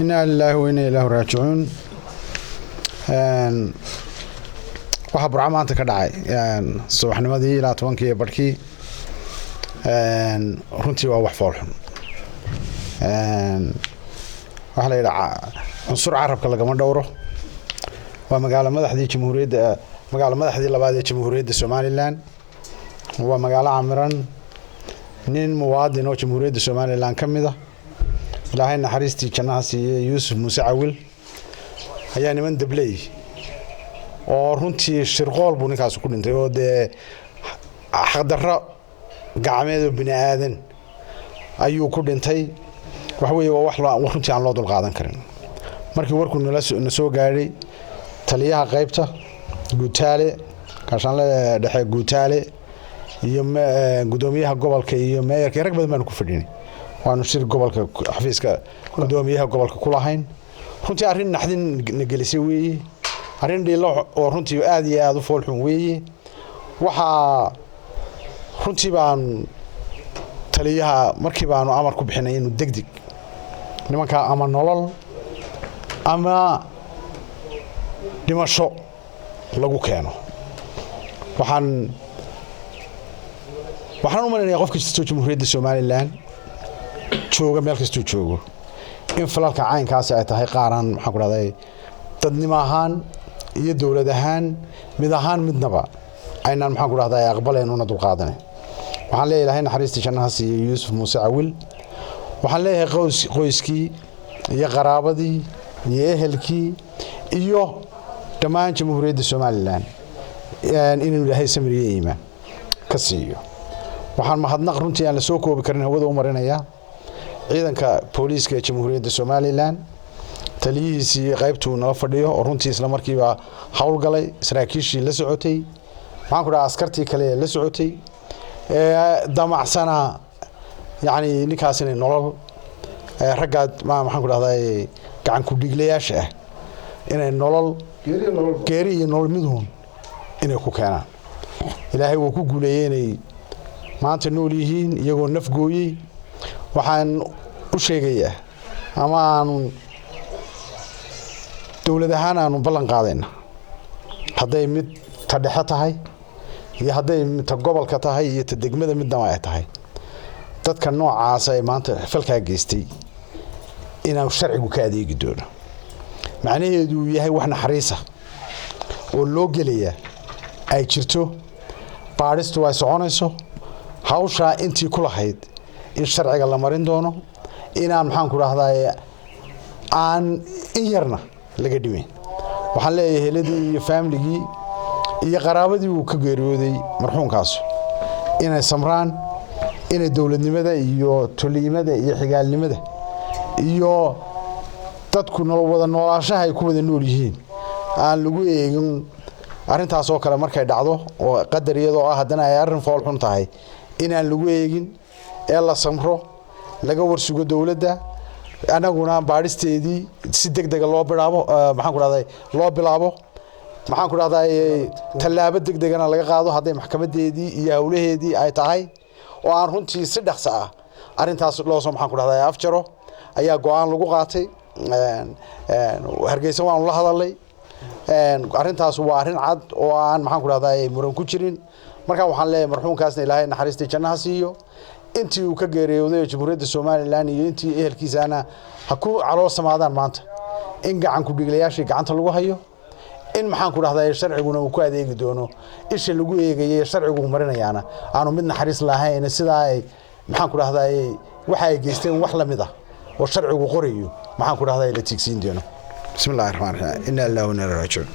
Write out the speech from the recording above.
إنا لله وإنا إليه راجعون. waxa burca maanta ka dhacay subaxnimadii ilaa 10kii barkii runtii waa wax fool xun. waxa la yiraahdaa cunsur carabka lagama dhowro. waa magaalo madaxdii labaad ee Jamhuuriyadda Soomaaliland. waa magaalo camiran nin muwaadin oo Jamhuuriyadda Soomaaliland ka mid ah. ilaahay naxariistii jannaha siiyay Yuusuf Muuse Cawil ayaa niman dablay oo runtii shirqool buu ninkaas ku dhintay oo de xaqdarro gacmeed bini aadan ayuu ku dhintay. wax weeye waa wax runtii aan loo dul qaadan karin. markii warku na soo gaaray taliyaha qaybta Guutaale kaashanle dhexe Guutaale iyo gudoomiyaha gobolka iyo meeyarka rag badan baan ku fadhinay. waanu shir gobolka xafiiska gudoomiyaha gobolka ku lahayn. runtii arrin naxdin gelisay weeye. arrin dhilo oo runtii aad iyo aad u fool xun weeye. waxa runtii baan taliyaha markii baanu amar ku bixinay inuu degdeg nimanka ama nolol ama dhimasho lagu keeno. waxaan u maleynayaa qof kasta oo Jamhuuriyadda Soomaaliland jooga meel kasta oo joogo in falalka caynkaas ay tahay qaaran maxaa ku dhacday dadnimo ahaan iyo dawlad ahaan mid ahaan midnaba aynaan maxaa ku dhacday aqbaleen una dul qaadanay. waxaan leeyahay naxariistii jannaha siiyay Yuusuf Muuse Cawil. waxaan leeyahay qoyskii iyo qaraabadii iyo ehelkii iyo dhammaan Jamhuuriyadda Soomaaliland inuu Ilaahay samiriyo iimaan ka siiyo. waxaan mahadnaq runtii aan la soo koobi karin hawada u marinayaa ciidanka booliiska ee Jamhuuriyadda Soomaaliland taliyihiisii qaybtuu nala fadhiyo oo runtii isla markiiba hawl galay saraakiishii la socotay waxaan ku dhahaa askartii kale la socotay damacsana yani ninkaas inay nolol raggaad maxaan ku dhahdaa gacan ku dhiglayaasha ah inay nolol geeri iyo nolol midun inay ku keenaan. ilaahay wuu ku guuleeyay inay maanta nool yihiin iyagoo naf gooyay. waxaan u sheegayaa ama aan dawlad ahaan aanu ballan qaadayna hadday mid ta dhexe tahay iyo hadday mid ta gobolka tahay iyo ta degmada midnaba ay tahay dadka noocaas ay maanta falkaa geystay inaan sharcigu ka adeegi doono. macnaheedu yahay wax naxariisa oo loo gelaya ay jirto. baaristu way soconayso. hawsha intii ku lahayd in sharciga la marin doono inaan maxaan ku dhahdaa aan in yarna laga dhimin. waxaan leeyahay heladii iyo family-gii iyo qaraabadii uu ka geeriyooday marxuumkaas inay samraan inay dawladnimada iyo toliimada iyo xigaalnimada iyo dadku wada noolaashaha ay ku wada nool yihiin aan lagu eegin arrintaas oo kale markay dhacdo oo qadar iyadoo ah haddana ay arrin fool xun tahay inaan lagu eegin ee la samro laga warsugo dawladda anaguna baaristeedii si degdeg loo bilaabo maxaan ku dhahday loo bilaabo maxaan ku dhahday talaabo degdegana laga qaado hadday maxkamadeedii iyo hawlaheedii ay tahay oo aan runtii si dhaxsa ah arrintaas loo soo maxaan ku dhahday afjaro ayaa go'aan lagu qaatay. Hargeysa waan la hadalay. arrintaas waa arrin cad oo aan maxaan ku dhahday muran ku jirin. marka waxaan leeyahay marxuumkaasna Ilaahay naxariistii jannaha siiyo. intii uu ka geeriyooday Jamhuuriyadda Soomaaliland iyo intii ehelkiisana ha ku calool samaadaan maanta in gacan ku dhiglayaashii gacanta lagu hayo in maxaan ku dhahdaa sharciguna uu ku adeegi doono isha lagu eegayay sharcigu marinayaana aanu mid naxariis lahayn sida ay maxaan ku dhahdaa waxa ay geysteen wax la mid ah oo sharcigu qorayo maxaan ku dhahdaa la tigsiin doono. bismillaahir rahmaanir rahiim. inna lillahi wa inna ilayhi raaji'uun.